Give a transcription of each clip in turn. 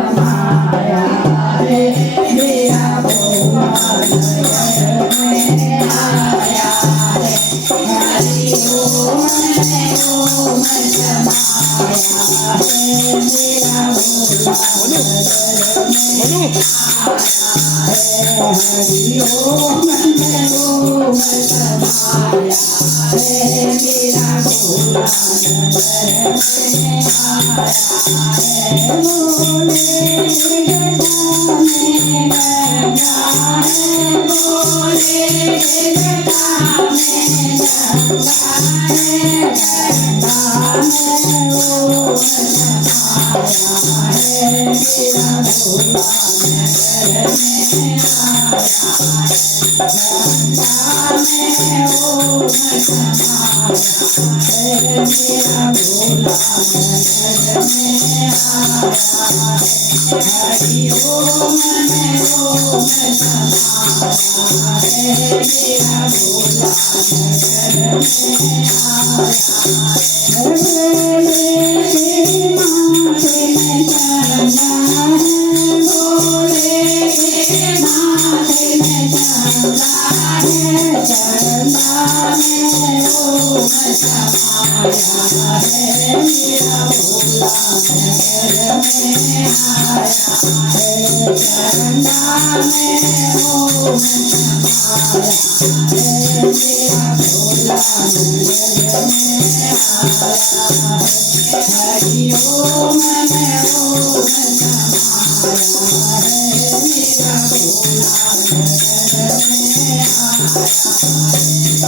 समाया रे मेरा भोला नगर में आया रे हरि ओम समाया रे मेरा भोला नगर में हरि ओम समाया रे मेरा भोला नगर में आया बोले गंगा में गंगा है बोले गंगा में गंगा है गंगा में ओम समाया है मेरा भोला नगर में आया गंगा में ओम समाया है मेरा भोला नगर में आया हरि ओम समाया है मेरा भोला नगर में आया बोले माथे में चंदा है बोले माथे में चंदा है चंदा में ओम समाया है मेरा भोला नगर में आया है चंदा में ओम समाया है मेरा भोला नगर में आया हरि ओम समाया है मेरा भोला नगर में आया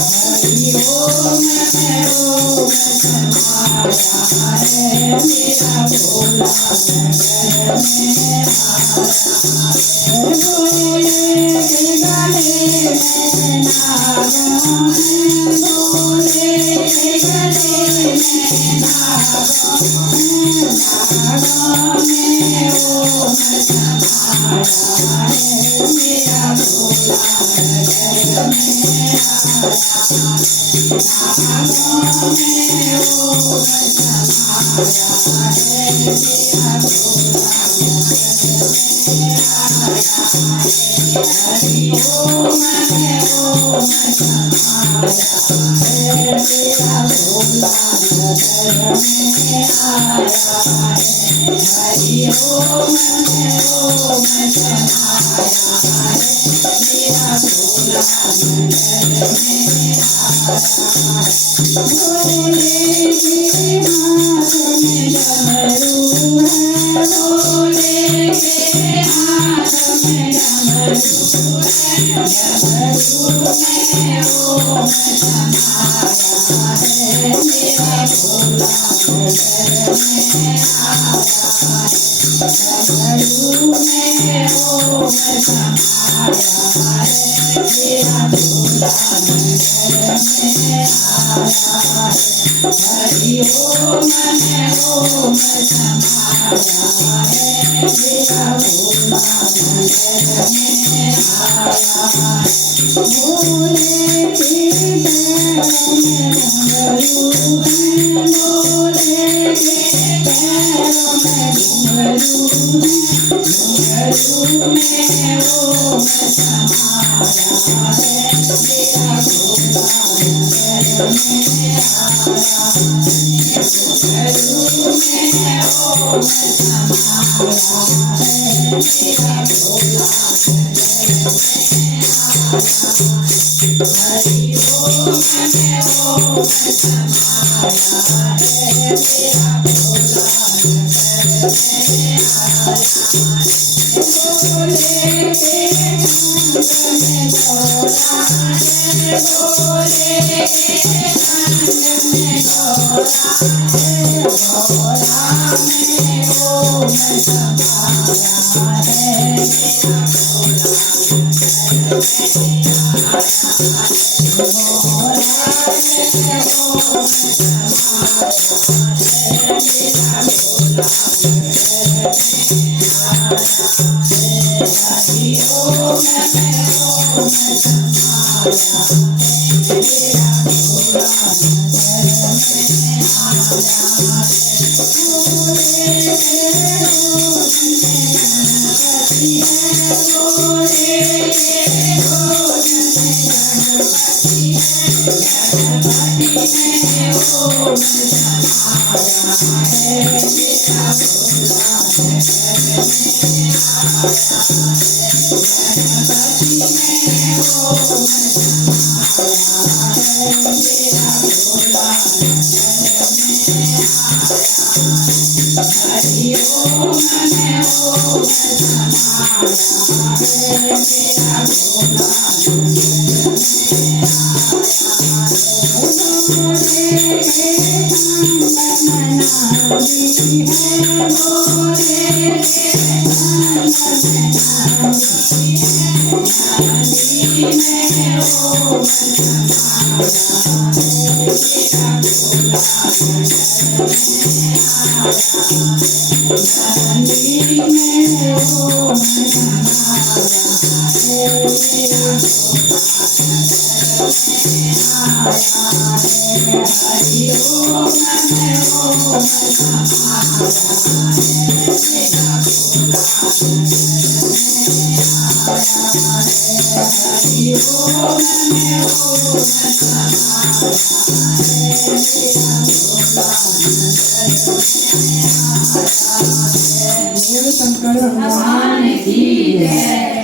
हरि ओम समाया है मेरा भोला नगर में आया बोले गले में नागों है बोले गले में नागों है नागों में ओम समाया है मेरा भोला नगर में आया नागों में ओम समाया है मेरा भोला नगर में आया हरि ओम समाया है मेरा भोला नगर में आया हरि ओम समाया है मेरा भोला नगर में आया बोले के हाथ में डमरू है बोले के हाथ में डमरू है डमरू में ओम समाया है मेरा भोला नगर में आया डमरू में ओम समाया है मेरा भोला नगर में आया हरि ओम समाया है मेरा भोला नगर में आया बोले के पैरों में घुंघरू है बोले के पैरों में घुंघरू है घुंघरू में ओम समाया है मेरा भोला नगर में आया घुंघरू में ओम समाया है मेरा भोला नगर में आया हरि ओम समाया है मेरा भोला नगर में आया बोले के कंठ में गौरा है बोले के कंठ में गौरा है गौरा में ओम समाया है मेरा भोला नगर में आया गौरा में ओम समाया है मेरा भोला नगर में आया हरि ओम समाया है मेरा भोला नगर में आया बोले के शंकर भगवान की जय।